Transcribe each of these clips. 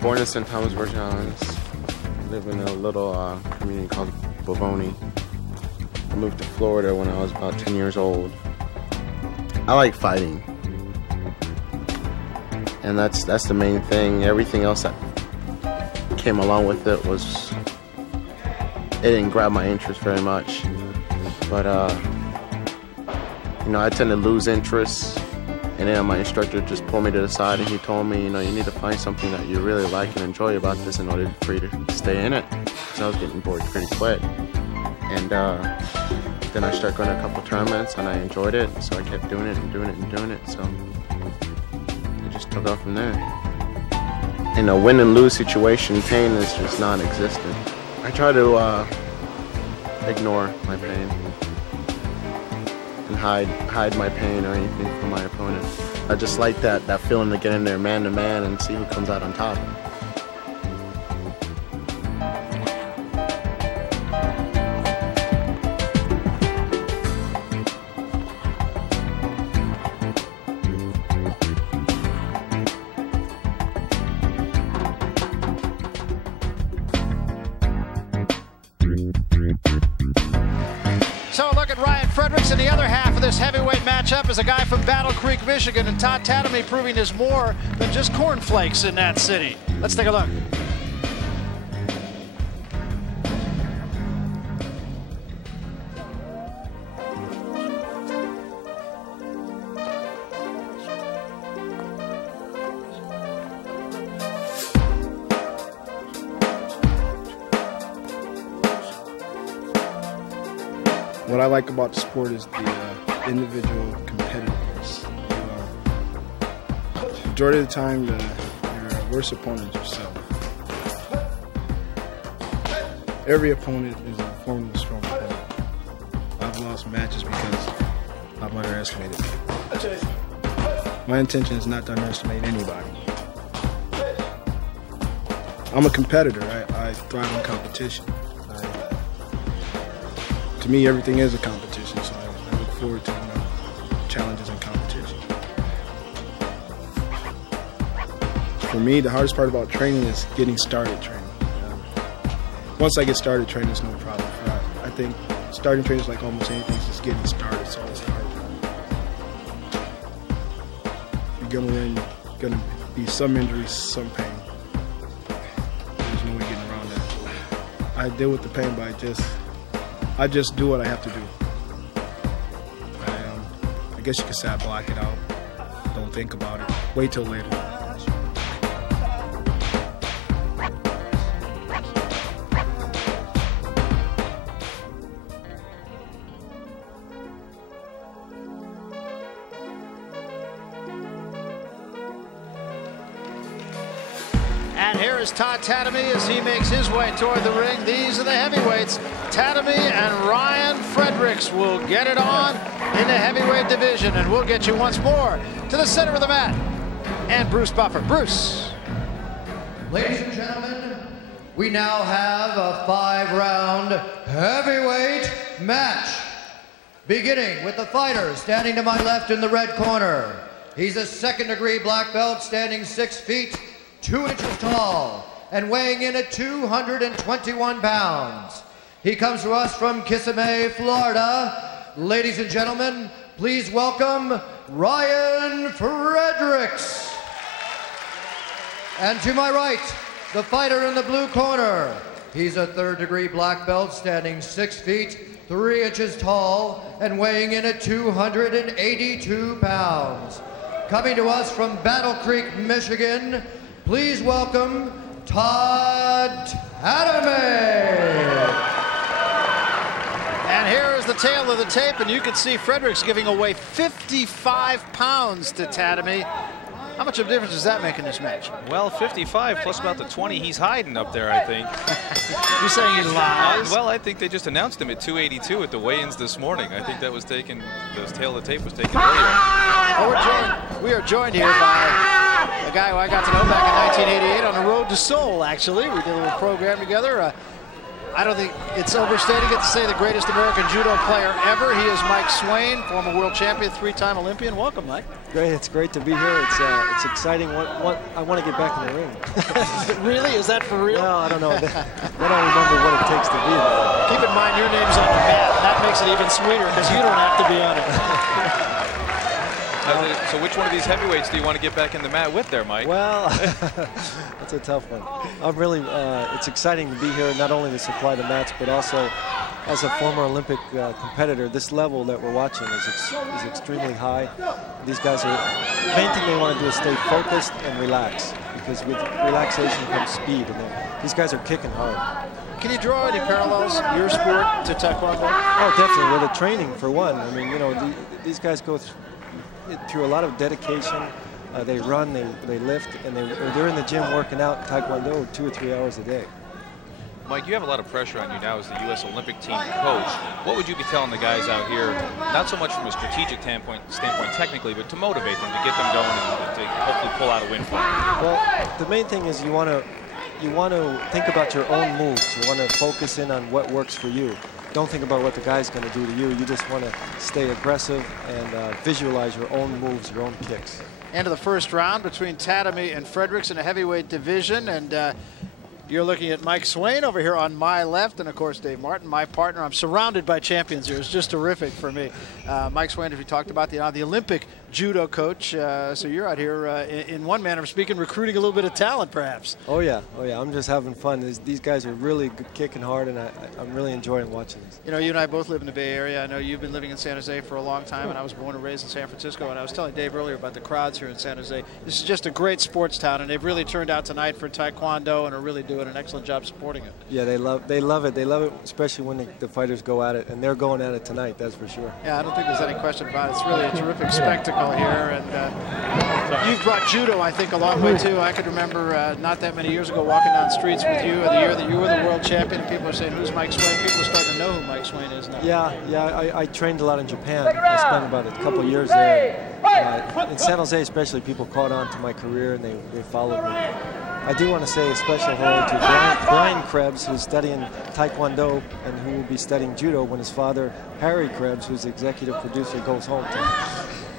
born in St. Thomas, Virgin Islands. I live in a little community called Bovoni. I moved to Florida when I was about 10 years old. I like fighting. And that's the main thing. Everything else that came along with it was, it didn't grab my interest very much. But you know, I tend to lose interest, and then my instructor just pulled me to the side and he told me, you know, you need to find something that you really like and enjoy about this in order for you to stay in it. Because I was getting bored pretty quick. And then I started going to a couple tournaments and I enjoyed it, so I kept doing it and doing it and doing it. So it just took off from there. In a win and lose situation, pain is just non-existent. I try to ignore my pain and hide my pain or anything from my opponent. I just like that feeling to get in there man to man and see who comes out on top. So look at Ryan Fredericks in the other half of this heavyweight matchup is a guy from Battle Creek, Michigan, and Todd Tatamy proving there's more than just cornflakes in that city. Let's take a look. What I like about the sport is the individual competitiveness. The majority of the time, your worst opponent is yourself. Every opponent is a formidable strong opponent. I've lost matches because I've underestimated them. My intention is not to underestimate anybody. I'm a competitor. I thrive in competition. To me, everything is a competition, so I look forward to challenges and competition. For me, the hardest part about training is getting started training. Once I get started training, it's no problem. I think starting training is like almost anything, it's just getting started, so it's hard. You're gonna be some injuries, some pain. There's no way getting around that. I deal with the pain, but I just do what I have to do. I guess you could say I block it out. Don't think about it. Wait till later. And here is Todd Tatamy as he makes his way toward the ring. These are the heavyweights. Tatamy and Ryan Fredericks will get it on in the heavyweight division. And we'll get you once more to the center of the mat. And Bruce Buffer. Bruce. Ladies and gentlemen, we now have a 5-round heavyweight match. Beginning with the fighter standing to my left in the red corner. He's a second-degree black belt standing 6 feet, 2 inches tall, and weighing in at 221 pounds. He comes to us from Kissimmee, Florida. Ladies and gentlemen, please welcome Ryan Fredericks. And to my right, the fighter in the blue corner. He's a third-degree black belt standing 6 feet, 3 inches tall, and weighing in at 282 pounds. Coming to us from Battle Creek, Michigan, please welcome Todd Tatamy. And here is the tail of the tape, and you can see Fredericks giving away 55 pounds to Tatamy. How much of a difference does that make in this match? Well, 55 plus about the 20 he's hiding up there, I think. You're saying he lies? Well, I think they just announced him at 282 at the weigh-ins this morning. I think that was taken, the tail of the tape was taken earlier. Oh, we are joined here by a guy who I got to know back in 1988 on the road to Seoul, actually. We did a little program together. I don't think it's overstating it to say the greatest American judo player ever. He is Mike Swain, former world champion, 3-time Olympian. Welcome, Mike. Great, it's great to be here. It's exciting. I want to get back in the ring. Really? Is that for real? No, I don't know. Then I remember what it takes to be there. Keep in mind your name's on the mat. That makes it even sweeter because you don't have to be on it. So which one of these heavyweights do you want to get back in the mat with there, Mike? Well, that's a tough one. I'm really, it's exciting to be here, not only to supply the mats, but also as a former Olympic competitor, this level that we're watching is extremely high. These guys are, the main thing they want to do is stay focused and relax, because with relaxation comes speed, and these guys are kicking hard. Can you draw any parallels, your sport, to Taekwondo? Oh, definitely. Well, the training, for one. I mean, you know, these guys go through a lot of dedication. They run, they lift, and they're in the gym working out Taekwondo 2 or 3 hours a day. Mike, you have a lot of pressure on you now as the U.S. Olympic team coach. What would you be telling the guys out here, not so much from a strategic standpoint technically, but to motivate them, to get them going and to hopefully pull out a win for them? Well, the main thing is you want to think about your own moves. You want to focus in on what works for you. Don't think about what the guy's going to do to you. You just want to stay aggressive and visualize your own moves, your own kicks. End of the first round between Tatamy and Fredericks in the heavyweight division, and you're looking at Mike Swain over here on my left, and of course Dave Martin, my partner. I'm surrounded by champions here. It's just terrific for me. Mike Swain, as we talked about, the Olympic judo coach. So you're out here, in one manner of speaking, recruiting a little bit of talent, perhaps. Oh yeah. I'm just having fun. These guys are really kicking hard, and I'm really enjoying watching this. You know, you and I both live in the Bay Area. I know you've been living in San Jose for a long time, and I was born and raised in San Francisco. And I was telling Dave earlier about the crowds here in San Jose. This is just a great sports town, and they've really turned out tonight for Taekwondo and are really doing an excellent job supporting it. Yeah, they love it. They love it, especially when the fighters go at it, and they're going at it tonight. That's for sure. Yeah, I don't think there's any question about it. It's really a terrific spectacle here, and you've brought judo, I think, a long way too. I could remember not that many years ago walking down the streets with you, the year that you were the world champion, and people are saying, "Who's Mike Swain?" People are starting to know who Mike Swain is now. Yeah. I trained a lot in Japan. I spent about a couple of years there. In San Jose, especially, people caught on to my career and they followed me. I do want to say a special hello to Brian Krebs, who's studying Taekwondo and who will be studying judo when his father, Harry Krebs, who's the executive producer, goes home.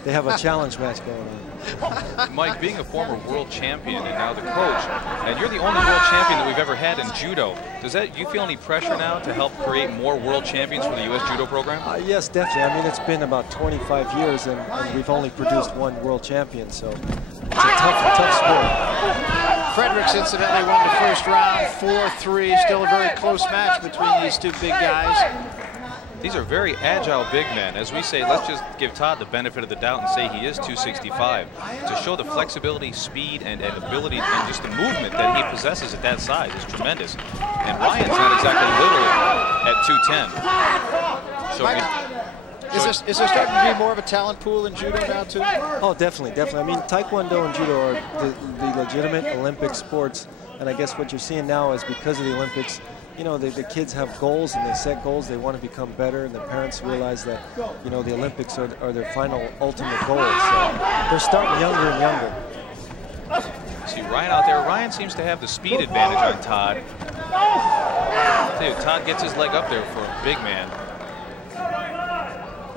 They have a challenge match going on. Mike, being a former world champion and now the coach, and you're the only world champion that we've ever had in judo, do you feel any pressure now to help create more world champions for the U.S. judo program? Yes, definitely. I mean, it's been about 25 years, and we've only produced one world champion, so it's a tough sport. Fredericks incidentally won the first round, 4-3. Still a very close match between these two big guys. These are very agile big men. As we say, let's just give Todd the benefit of the doubt and say he is 265. To show the flexibility, speed, and ability, and just the movement that he possesses at that size is tremendous. And Ryan's not exactly little at 210. So is there starting to be more of a talent pool in judo now, too? Oh, definitely. I mean, Taekwondo and judo are the legitimate Olympic sports. And I guess what you're seeing now is because of the Olympics, you know, the kids have goals and they set goals. They want to become better, and the parents realize that, you know, the Olympics are their final ultimate goal. So they're starting younger and younger. See Ryan out there. Ryan seems to have the speed advantage on Todd. Dude, Todd gets his leg up there for a big man.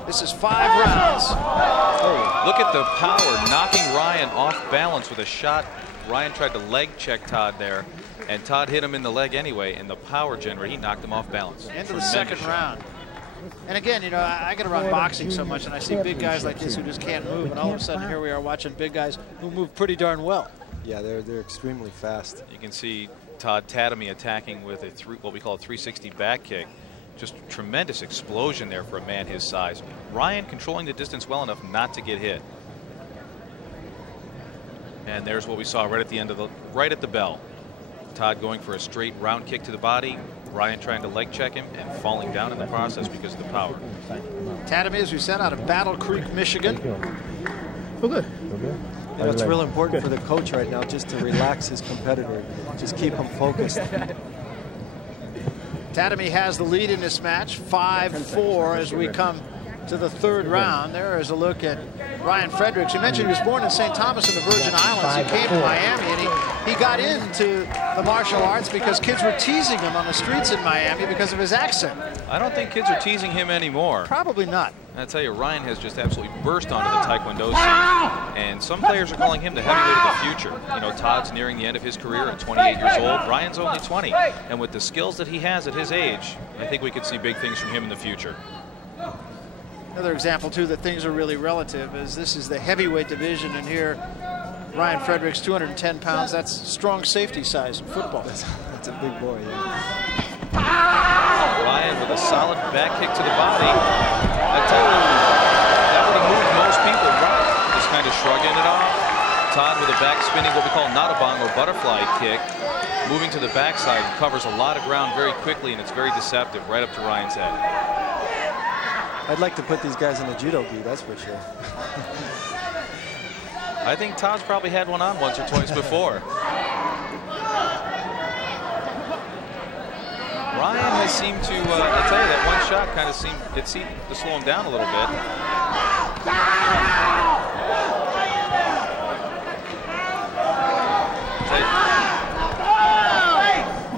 This is 5 rounds. Oh, look at the power, knocking Ryan off balance with a shot. Ryan tried to leg check Todd there, and Todd hit him in the leg anyway, and the power generator, he knocked him off balance. Into the second round. And again, you know, I get around boxing so much, and I see big guys like this who just can't move, and all of a sudden here we are watching big guys who move pretty darn well. Yeah, they're extremely fast. You can see Todd Tatamy attacking with what we call a 360 back kick. Just tremendous explosion there for a man his size. Ryan controlling the distance well enough not to get hit. And there's what we saw right at the end of right at the bell. Todd going for a straight round kick to the body. Ryan trying to leg check him and falling down in the process because of the power. Tatamy, as we said, out of Battle Creek, Michigan. Oh, good. You know, it's real important for the coach right now just to relax his competitor, just keep him focused. Tatamy has the lead in this match, 5-4, as we come to the third round. There is a look at Ryan Fredericks. You mentioned he was born in St. Thomas in the Virgin Islands. He came to Miami, and he got into the martial arts because kids were teasing him on the streets in Miami because of his accent. I don't think kids are teasing him anymore. Probably not. I tell you, Ryan has just absolutely burst onto the Taekwondo scene, and some players are calling him the heavyweight of the future. You know, Todd's nearing the end of his career at 28 years old. Ryan's only 20, and with the skills that he has at his age, I think we could see big things from him in the future. Another example, too, that things are really relative is this is the heavyweight division, and here Ryan Fredericks, 210 pounds. That's strong safety size in football. That's a big boy, yeah. Ryan with a solid back kick to the body. I tell you, that would have moved most people. Ryan just kind of shrugging it off. Todd with a back spinning, what we call not-a-bong or butterfly kick. Moving to the backside, covers a lot of ground very quickly, and it's very deceptive right up to Ryan's head. I'd like to put these guys in the judo gi, that's for sure. I think Todd's probably had one on once or twice before. Ryan has seemed to, I tell you, that one shot kind of seemed to slow him down a little bit.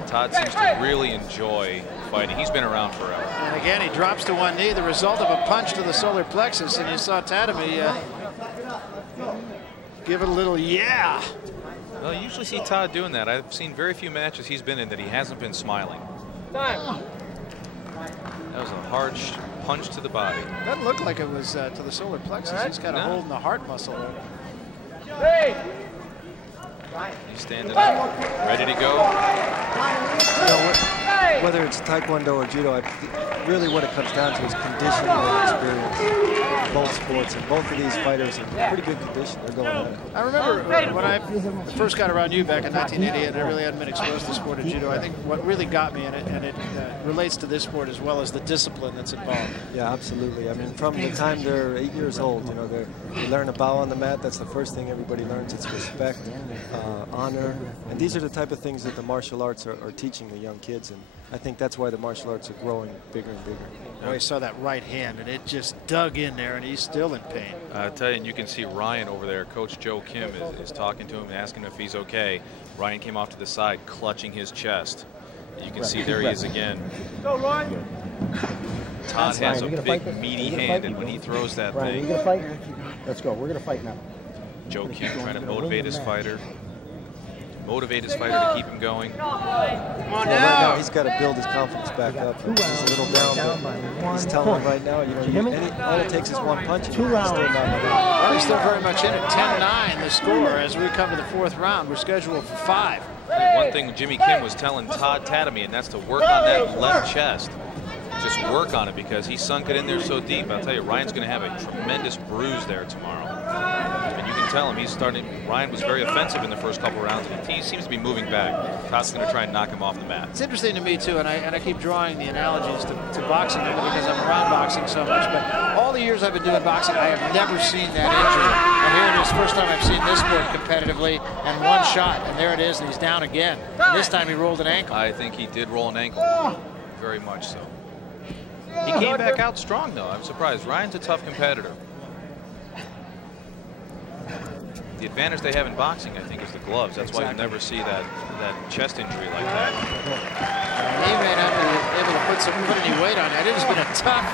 Todd seems to really enjoy fighting. He's been around forever. And again, he drops to one knee, the result of a punch to the solar plexus, and you saw Tatamy give it a little yeah. Well, you usually see Todd doing that. I've seen very few matches he's been in that he hasn't been smiling. That was a hard punch to the body. Doesn't look like it was to the solar plexus. He's got a hold in the heart muscle there. He's standing up, ready to go. You know, whether it's Taekwondo or judo, really what it comes down to is conditioning and experience. Both sports, and both of these fighters are in pretty good condition. They're going at it. I remember when I first got around you back in 1988, and I really hadn't been exposed to the sport of judo. I think what really got me in it, and it relates to this sport as well, as the discipline that's involved. Yeah, absolutely. I mean, from the time they're 8 years old, you know, they learn a bow on the mat. That's the first thing everybody learns. It's respect, honor, and these are the type of things that the martial arts are teaching the young kids, and I think that's why the martial arts are growing bigger and bigger. Oh, he saw that right hand, and it just dug in there, and he's still in pain. I tell you, and you can see Ryan over there. Coach Joe Kim is talking to him and asking him if he's okay. Ryan came off to the side, clutching his chest. You can see there he is again. Go, Ryan. Todd has a big, meaty hand, and when he throws that Ryan, thing. you gonna fight? Let's go. We're gonna fight now. Joe Kim trying to motivate his fighter. Motivate his fighter to keep him going. Come on right now, he's got to build his confidence back up. He's a little down, but he's telling him right now, you know, all it takes is one punch. And he's still not well, he's still very much in it. 10-9 the score as we come to the fourth round. We're scheduled for 5. One thing Jimmy Kim was telling Todd Tatamy, and that's to work on that left chest. Just work on it because he sunk it in there so deep. I'll tell you, Ryan's going to have a tremendous bruise there tomorrow. And you can tell him he's starting. Ryan was very offensive in the first couple rounds, and he seems to be moving back. Todd's going to try and knock him off the mat. It's interesting to me too, and I keep drawing the analogies to boxing because I'm around boxing so much. But all the years I've been doing boxing, I have never seen that injury. And here it is, first time I've seen this sport competitively, and one shot, and there it is, and he's down again. And this time he rolled an ankle. I think he did roll an ankle, very much so. He came back out strong, though. I'm surprised. Ryan's a tough competitor. The advantage they have in boxing, I think, is the gloves. That's why you never see that chest injury like that. He may not be able to put any weight on it. It has been a tough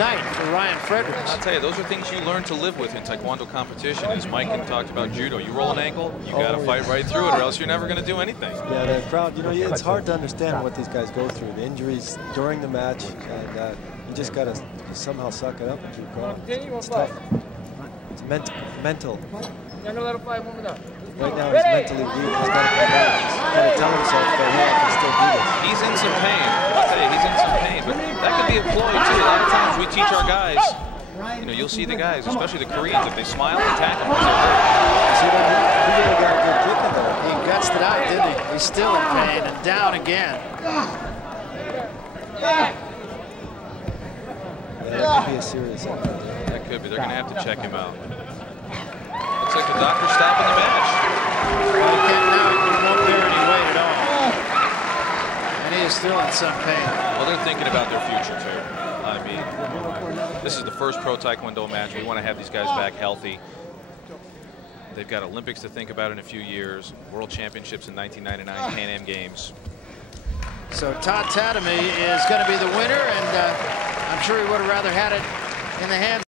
night for Ryan Fredericks. I'll tell you, those are things you learn to live with in Taekwondo competition. As Mike had talked about judo, you roll an ankle, you got to fight right through it, or else you're never going to do anything. Yeah, the crowd, you know, it's hard to understand what these guys go through. The injuries during the match, and you just got to somehow suck it up and keep going. It's tough. It's mental. Right now he's mentally weak. He's got to come back. He's got to tell himself that he can still do this. He's in some pain. I'll tell you, he's in some pain. But that could be a ploy, too. A lot of times we teach our guys, you know, you'll see the guys, especially the Koreans, if they smile and attack them, they're hurt. See that? He really got a good kick in there. He gutsed it out, didn't he? He's still in pain and down again. Yeah, that could be a serious injury. That could be. They're going to have to check him out. Looks like the doctor's stopping the match. Well, he can't now. He won't bear any weight at all. And he is still in some pain. Well, they're thinking about their future, too. I mean, This is the first pro Taekwondo match. We want to have these guys back healthy. They've got Olympics to think about in a few years, World Championships in 1999, Pan Am Games. So Todd Tatamy is going to be the winner, and I'm sure he would have rather had it in the hands